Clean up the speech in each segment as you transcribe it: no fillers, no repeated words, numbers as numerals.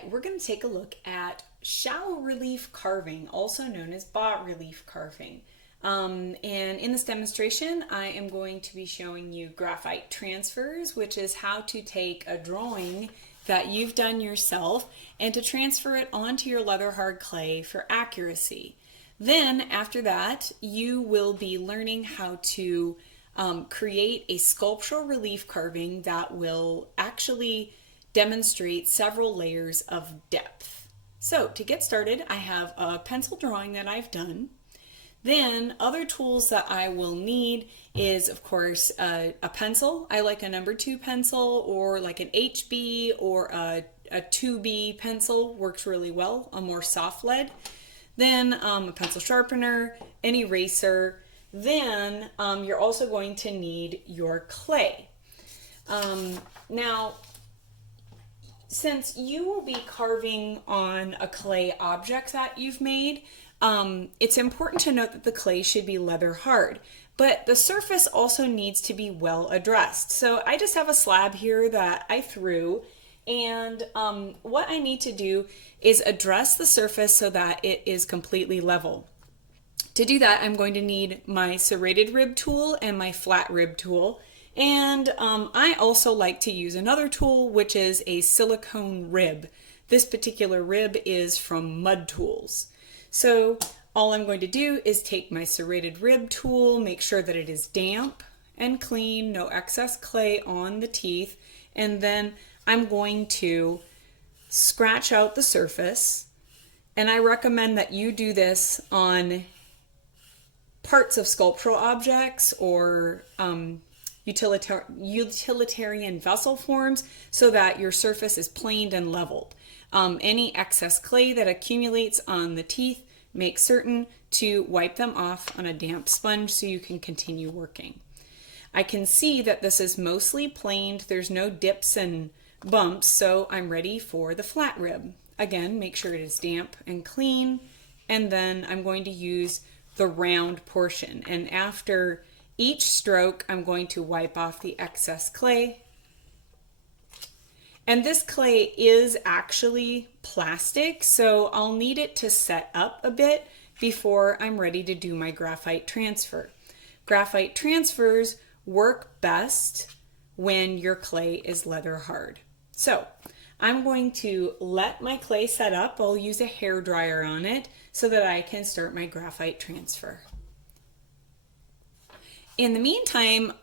Alright, we're going to take a look at shallow relief carving, also known as bas relief carving. And in this demonstration, I am going to be showing you graphite transfers, which is how to take a drawing that you've done yourself and to transfer it onto your leather hard clay for accuracy. Then after that, you will be learning how to create a sculptural relief carving that will actually demonstrate several layers of depth. So to get started, I have a pencil drawing that I've done. Then other tools that I will need is, of course, a pencil. I like a number 2 pencil, or like an HB or a 2B pencil works really well, a more soft lead. Then a pencil sharpener, an eraser. Then you're also going to need your clay. Now, since you will be carving on a clay object that you've made, it's important to note that the clay should be leather hard, but the surface also needs to be well addressed. So I just have a slab here that I threw, and what I need to do is address the surface so that it is completely level. To do that, I'm going to need my serrated rib tool and my flat rib tool. And I also like to use another tool, which is a silicone rib. This particular rib is from Mud Tools. So all I'm going to do is take my serrated rib tool, make sure that it is damp and clean, no excess clay on the teeth, and then I'm going to scratch out the surface. And I recommend that you do this on parts of sculptural objects or utilitarian vessel forms so that your surface is planed and leveled. Any excess clay that accumulates on the teeth, make certain to wipe them off on a damp sponge so you can continue working. I can see that this is mostly planed, there's no dips and bumps, so I'm ready for the flat rib. Again, make sure it is damp and clean, and then I'm going to use the round portion, and after each stroke, I'm going to wipe off the excess clay. And this clay is actually plastic, so I'll need it to set up a bit before I'm ready to do my graphite transfer. Graphite transfers work best when your clay is leather hard. So I'm going to let my clay set up. I'll use a hair dryer on it so that I can start my graphite transfer. In the meantime,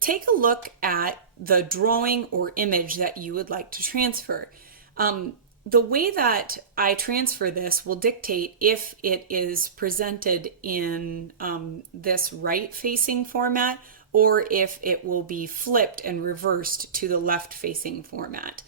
take a look at the drawing or image that you would like to transfer. The way that I transfer this will dictate if it is presented in this right-facing format or if it will be flipped and reversed to the left-facing format.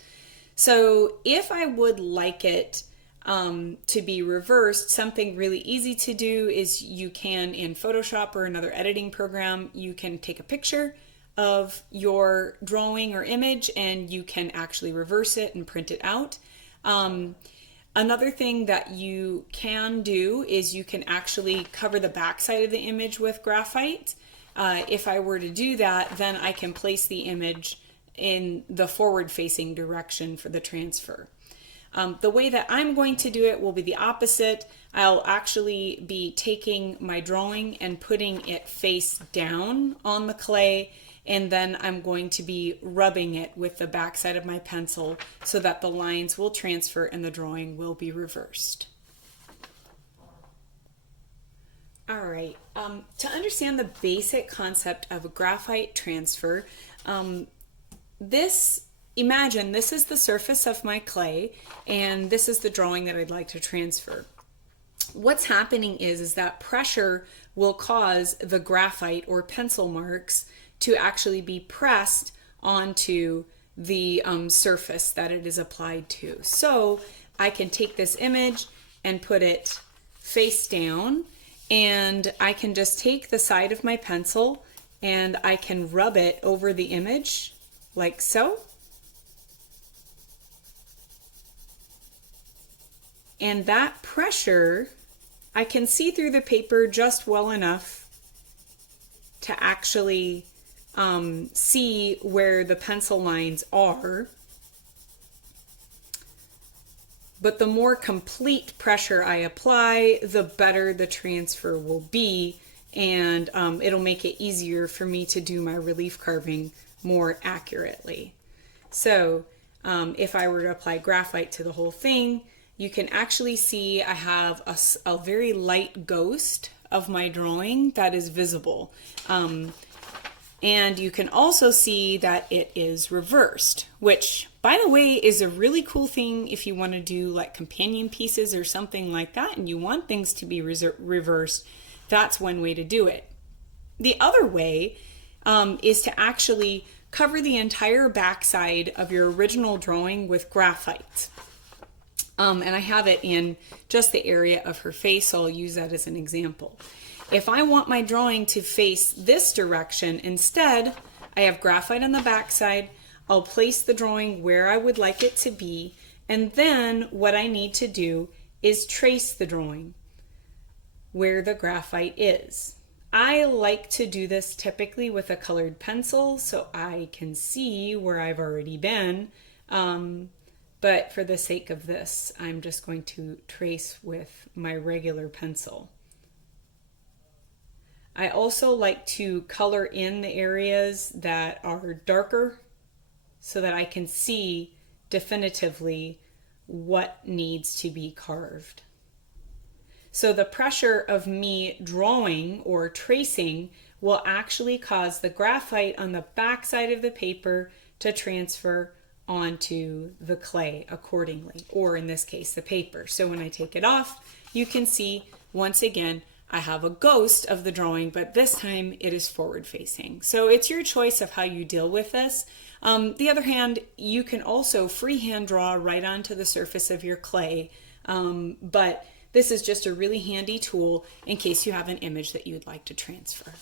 So if I would like it to be reversed, something really easy to do is you can, in Photoshop or another editing program, you can take a picture of your drawing or image and you can actually reverse it and print it out. Another thing that you can do is you can actually cover the backside of the image with graphite. If I were to do that, then I can place the image in the forward-facing direction for the transfer. The way that I'm going to do it will be the opposite. I'll actually be taking my drawing and putting it face down on the clay, and then I'm going to be rubbing it with the backside of my pencil so that the lines will transfer and the drawing will be reversed. All right, to understand the basic concept of a graphite transfer, imagine this is the surface of my clay and this is the drawing that I'd like to transfer. What's happening is that pressure will cause the graphite or pencil marks to actually be pressed onto the surface that it is applied to. So I can take this image and put it face down, and I can just take the side of my pencil and I can rub it over the image like so. And that pressure, I can see through the paper just well enough to actually see where the pencil lines are. but the more complete pressure I apply, the better the transfer will be, and it'll make it easier for me to do my relief carving more accurately. So if I were to apply graphite to the whole thing, you can actually see I have a very light ghost of my drawing that is visible. And you can also see that it is reversed, which, by the way, is a really cool thing if you want to do like companion pieces or something like that and you want things to be reversed. That's one way to do it. The other way is to actually cover the entire backside of your original drawing with graphite. And I have it in just the area of her face, so I'll use that as an example. If I want my drawing to face this direction, instead, I have graphite on the backside. I'll place the drawing where I would like it to be, and then what I need to do is trace the drawing where the graphite is. I like to do this typically with a colored pencil so I can see where I've already been, but for the sake of this, I'm just going to trace with my regular pencil. I also like to color in the areas that are darker so that I can see definitively what needs to be carved. So the pressure of me drawing or tracing will actually cause the graphite on the back side of the paper to transfer onto the clay accordingly, or in this case, the paper. So when I take it off, you can see once again, I have a ghost of the drawing, but this time it is forward facing. So it's your choice of how you deal with this. The other hand, you can also freehand draw right onto the surface of your clay, but this is just a really handy tool in case you have an image that you'd like to transfer.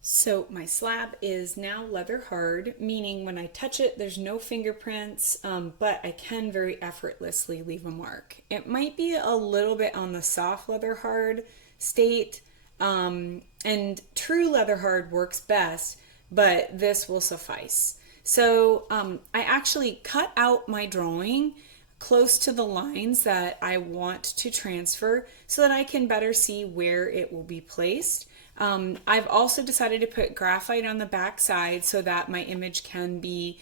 So my slab is now leather hard, meaning when I touch it, there's no fingerprints, but I can very effortlessly leave a mark. It might be a little bit on the soft leather hard state, and true leather hard works best, but this will suffice. So I actually cut out my drawing close to the lines that I want to transfer so that I can better see where it will be placed. I've also decided to put graphite on the back side so that my image can be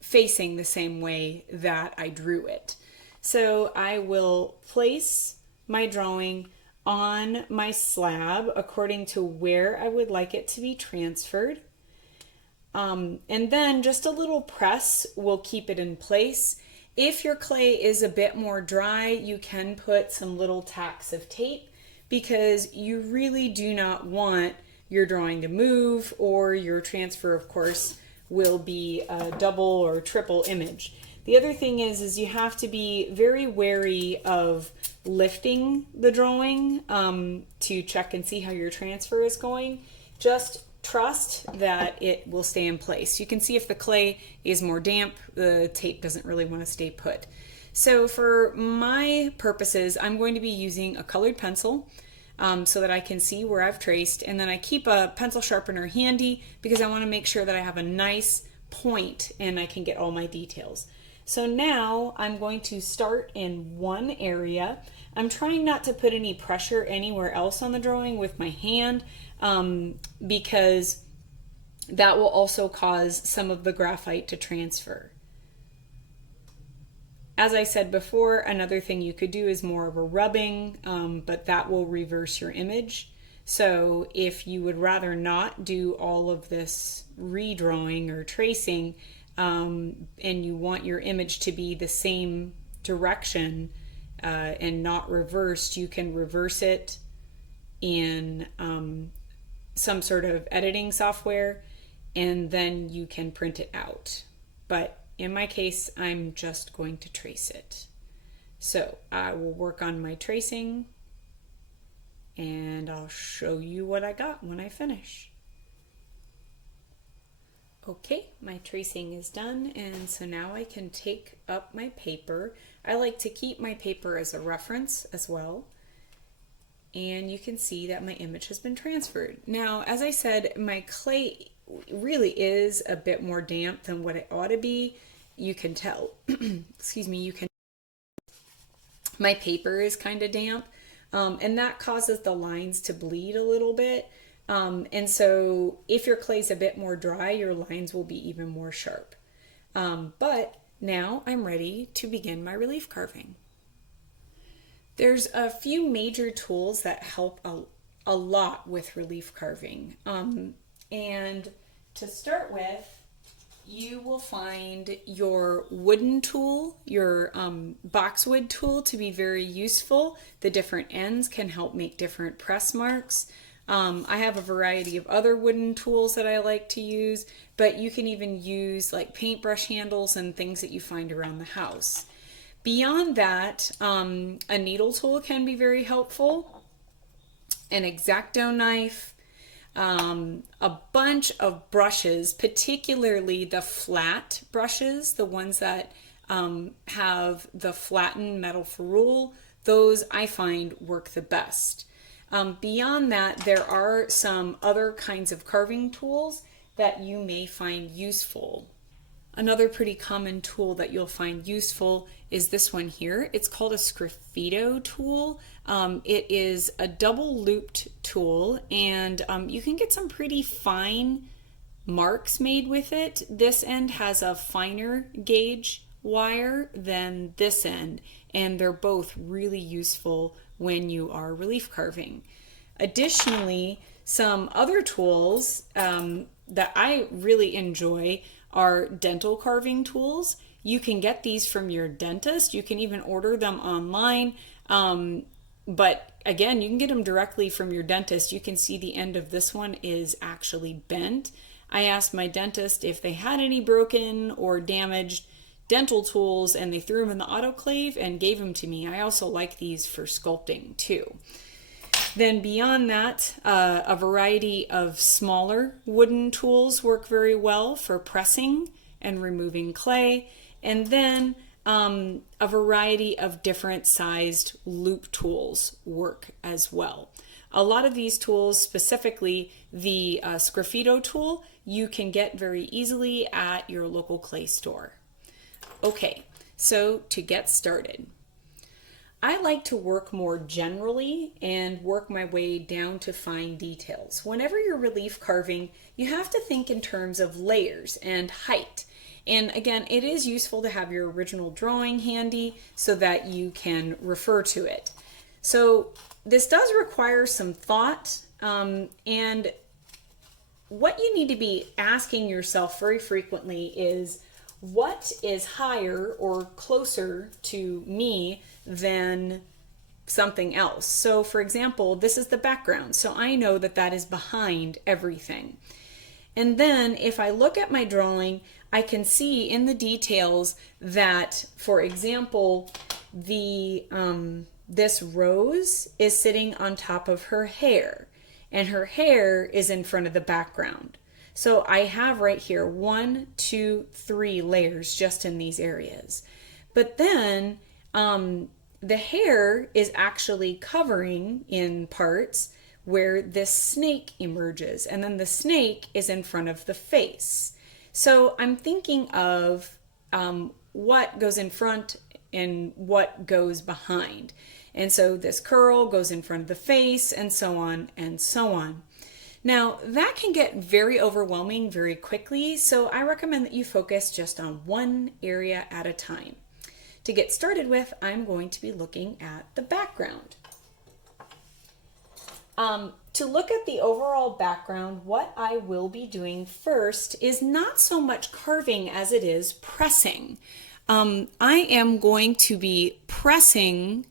facing the same way that I drew it. So I will place my drawing on my slab according to where I would like it to be transferred. And then just a little press will keep it in place. If your clay is a bit more dry, you can put some little tacks of tape, because you really do not want your drawing to move, or your transfer, of course, will be a double or triple image. The other thing is you have to be very wary of lifting the drawing to check and see how your transfer is going. Just trust that it will stay in place. You can see if the clay is more damp, the tape doesn't really want to stay put. So for my purposes, I'm going to be using a colored pencil so that I can see where I've traced, and then I keep a pencil sharpener handy because I want to make sure that I have a nice point and I can get all my details. So now I'm going to start in one area. I'm trying not to put any pressure anywhere else on the drawing with my hand because that will also cause some of the graphite to transfer. As I said before, another thing you could do is more of a rubbing, but that will reverse your image. So if you would rather not do all of this redrawing or tracing, and you want your image to be the same direction and not reversed, you can reverse it in some sort of editing software, and then you can print it out. But in my case, I'm just going to trace it. So I will work on my tracing and I'll show you what I got when I finish. Okay, my tracing is done, and so now I can take up my paper. I like to keep my paper as a reference as well. And you can see that my image has been transferred. Now, as I said, my clay really is a bit more damp than what it ought to be, you can tell, excuse me, you can, my paper is kind of damp, and that causes the lines to bleed a little bit. And so if your clay's a bit more dry, your lines will be even more sharp. But now I'm ready to begin my relief carving. There's a few major tools that help a lot with relief carving. And to start with, you will find your wooden tool, your boxwood tool, to be very useful. The different ends can help make different press marks. I have a variety of other wooden tools that I like to use, but you can even use like paintbrush handles and things that you find around the house. Beyond that, a needle tool can be very helpful, an X-Acto knife, a bunch of brushes, particularly the flat brushes, the ones that have the flattened metal ferrule. Those I find work the best. Beyond that, there are some other kinds of carving tools that you may find useful. Another pretty common tool that you'll find useful is this one here. It's called a Graphite tool. It is a double looped tool, and you can get some pretty fine marks made with it. This end has a finer gauge wire than this end, and they're both really useful when you are relief carving. Additionally, some other tools that I really enjoy are dental carving tools. You can get these from your dentist. You can even order them online. But again, you can get them directly from your dentist. You can see the end of this one is actually bent. I asked my dentist if they had any broken or damaged dental tools, and they threw them in the autoclave and gave them to me. I also like these for sculpting too. Then beyond that, a variety of smaller wooden tools work very well for pressing and removing clay. And then a variety of different sized loop tools work as well. A lot of these tools, specifically the Graphite tool, you can get very easily at your local clay store. Okay, so to get started, I like to work more generally and work my way down to fine details. Whenever you're relief carving, you have to think in terms of layers and height. And again, it is useful to have your original drawing handy so that you can refer to it. So this does require some thought, and what you need to be asking yourself very frequently is, what is higher or closer to me than something else? So for example, this is the background, so I know that that is behind everything. And then if I look at my drawing, I can see in the details that, for example, this rose is sitting on top of her hair, and her hair is in front of the background. So I have right here 1, 2, 3 layers just in these areas. But then the hair is actually covering in parts where this snake emerges, and then the snake is in front of the face. So I'm thinking of what goes in front and what goes behind. And so this curl goes in front of the face, and so on and so on. Now, that can get very overwhelming very quickly, so I recommend that you focus just on one area at a time. To get started with, I'm going to be looking at the background. To look at the overall background, what I will be doing first is not so much carving as it is pressing. I am going to be pressing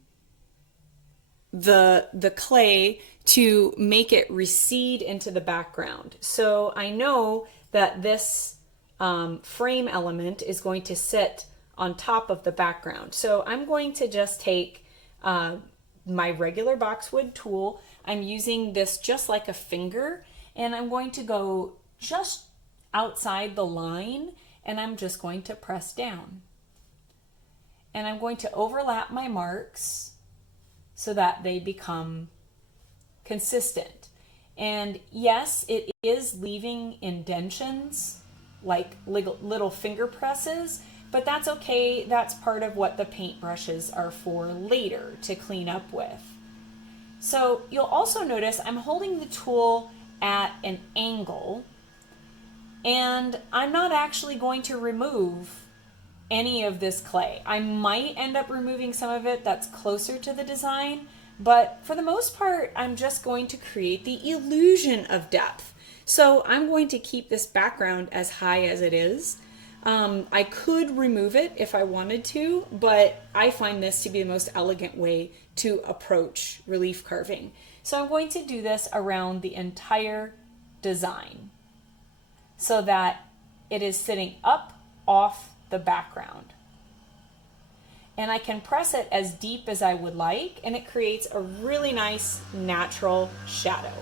the clay to make it recede into the background. So I know that this frame element is going to sit on top of the background. So I'm going to just take my regular boxwood tool. I'm using this just like a finger, and I'm going to go just outside the line, and I'm just going to press down. And I'm going to overlap my marks so that they become consistent. And yes, it is leaving indentions like little finger presses, but that's okay. That's part of what the paintbrushes are for later to clean up with. So you'll also notice I'm holding the tool at an angle, and I'm not actually going to remove any of this clay. I might end up removing some of it that's closer to the design, but for the most part, I'm just going to create the illusion of depth. So I'm going to keep this background as high as it is. I could remove it if I wanted to, but I find this to be the most elegant way to approach relief carving. So I'm going to do this around the entire design so that it is sitting up off the background. And I can press it as deep as I would like, and it creates a really nice natural shadow.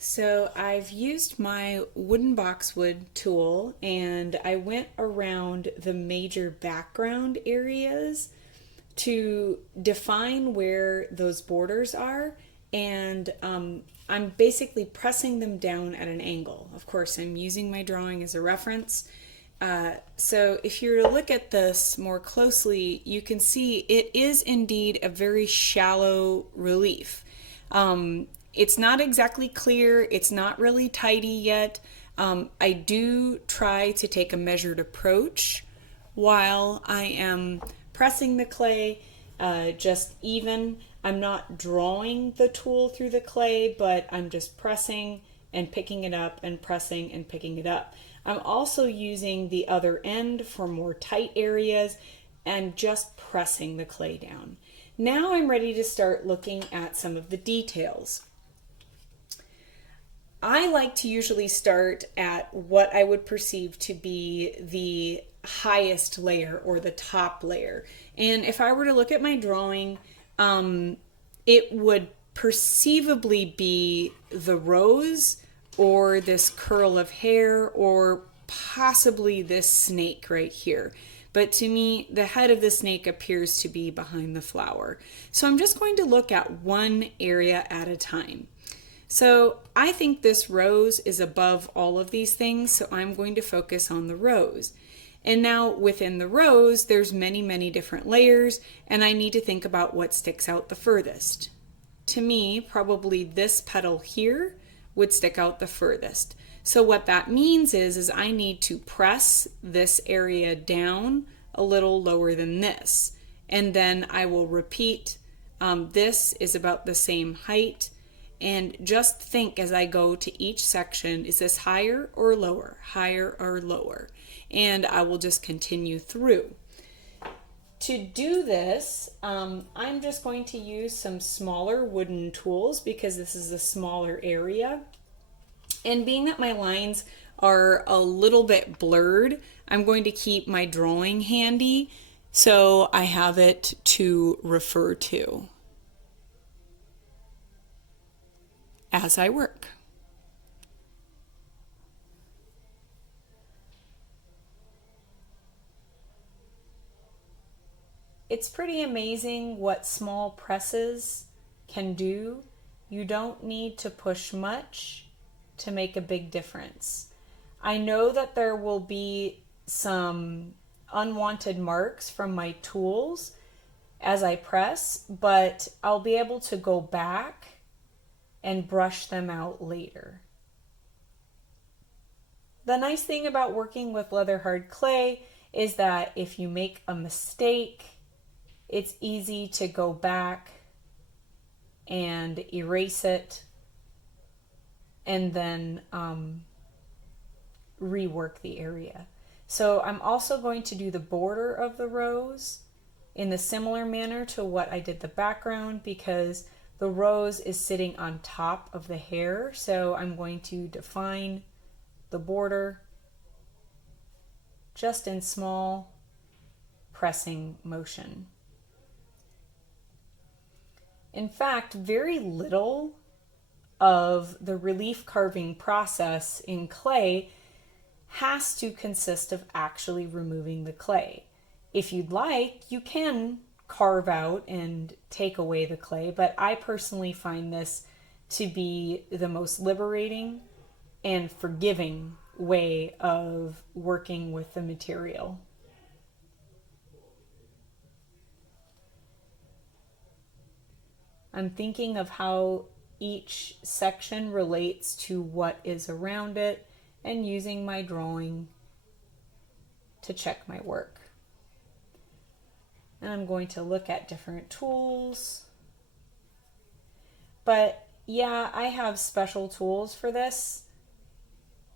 So I've used my wooden boxwood tool, and I went around the major background areas to define where those borders are, and I'm basically pressing them down at an angle. Of course, I'm using my drawing as a reference. So if you were to look at this more closely, you can see it is indeed a very shallow relief. It's not exactly clear. It's not really tidy yet. I do try to take a measured approach while I am pressing the clay, just even. I'm not drawing the tool through the clay, but I'm just pressing and picking it up and pressing and picking it up. I'm also using the other end for more tight areas and just pressing the clay down. Now I'm ready to start looking at some of the details. I like to usually start at what I would perceive to be the highest layer or the top layer. And if I were to look at my drawing, it would perceivably be the rose or this curl of hair or possibly this snake right here. But to me, the head of the snake appears to be behind the flower. So I'm just going to look at one area at a time. So I think this rose is above all of these things, so I'm going to focus on the rose. And now within the rose, there's many, many different layers, and I need to think about what sticks out the furthest. To me, probably this petal here would stick out the furthest. So what that means is I need to press this area down a little lower than this. And then I will repeat, this is about the same height. And just think as I go to each section, is this higher or lower, higher or lower? And I will just continue through. To do this, I'm just going to use some smaller wooden tools because this is a smaller area. And being that my lines are a little bit blurred, I'm going to keep my drawing handy so I have it to refer to as I work. It's pretty amazing what small presses can do. You don't need to push much to make a big difference. I know that there will be some unwanted marks from my tools as I press, but I'll be able to go back and brush them out later. The nice thing about working with leather hard clay is that if you make a mistake, it's easy to go back and erase it and then rework the area. So I'm also going to do the border of the rose in the similar manner to what I did the background because the rose is sitting on top of the hair. So I'm going to define the border just in small pressing motion. In fact, very little of the relief carving process in clay has to consist of actually removing the clay. If you'd like, you can carve out and take away the clay, but I personally find this to be the most liberating and forgiving way of working with the material. I'm thinking of how each section relates to what is around it and using my drawing to check my work. And I'm going to look at different tools. But yeah, I have special tools for this.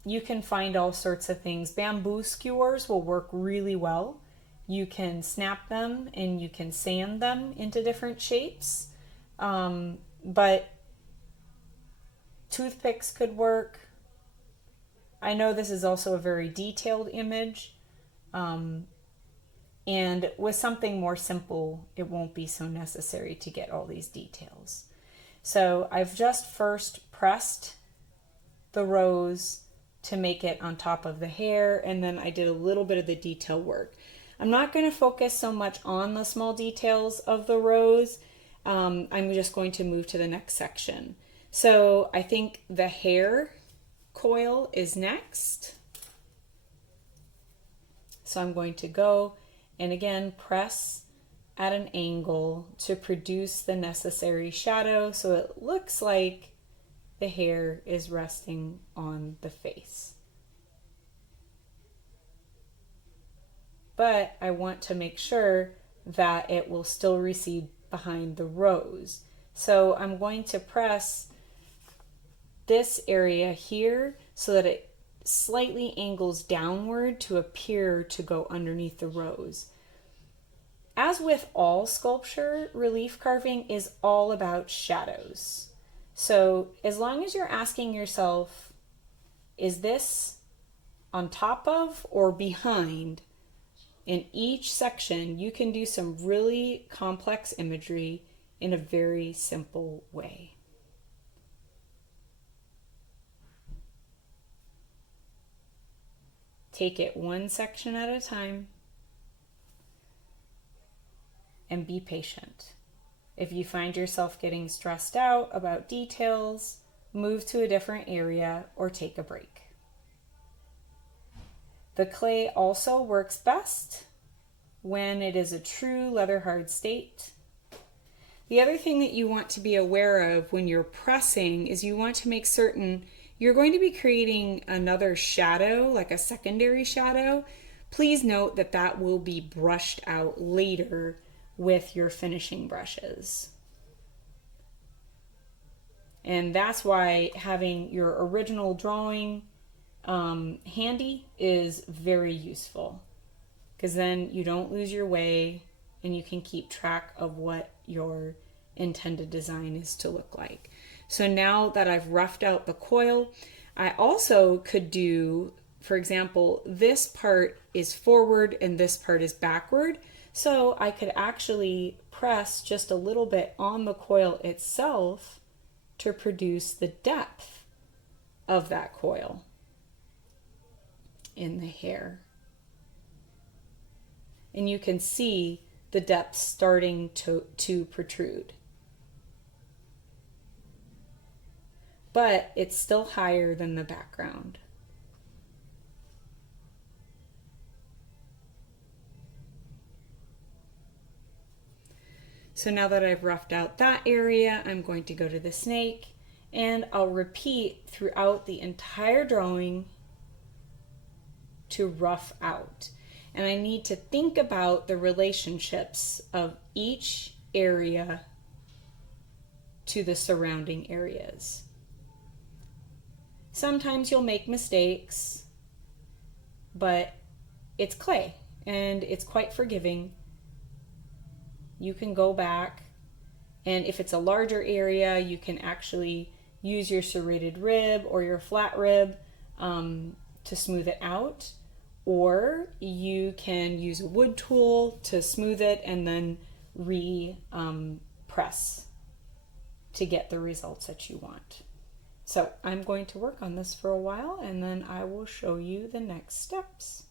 You can find all sorts of things. Bamboo skewers will work really well. You can snap them and you can sand them into different shapes. But toothpicks could work. I know this is also a very detailed image. And with something more simple, it won't be so necessary to get all these details. So I've just first pressed the rose to make it on top of the hair, and then I did a little bit of the detail work. I'm not going to focus so much on the small details of the rose. I'm just going to move to the next section. So I think the hair coil is next. So I'm going to go and again press at an angle to produce the necessary shadow so it looks like the hair is resting on the face. But I want to make sure that it will still recede behind the rose. So I'm going to press this area here so that it slightly angles downward to appear to go underneath the rose. As with all sculpture, relief carving is all about shadows. So as long as you're asking yourself, is this on top of or behind? In each section, you can do some really complex imagery in a very simple way. Take it one section at a time and be patient. If you find yourself getting stressed out about details, move to a different area or take a break. The clay also works best when it is a true leather hard state. The other thing that you want to be aware of when you're pressing is you want to make certain you're going to be creating another shadow, like a secondary shadow. Please note that that will be brushed out later with your finishing brushes. And that's why having your original drawing handy is very useful, because then you don't lose your way and you can keep track of what your intended design is to look like. So now that I've roughed out the coil, I also could do, for example, this part is forward and this part is backward. So I could actually press just a little bit on the coil itself to produce the depth of that coil in the hair. And you can see the depth starting to protrude. But it's still higher than the background. So now that I've roughed out that area, I'm going to go to the snake and I'll repeat throughout the entire drawing to rough out. And I need to think about the relationships of each area to the surrounding areas. Sometimes you'll make mistakes, but it's clay and it's quite forgiving. You can go back, and if it's a larger area, you can actually use your serrated rib or your flat rib to smooth it out, or you can use a wood tool to smooth it and then press to get the results that you want. So I'm going to work on this for a while and then I will show you the next steps.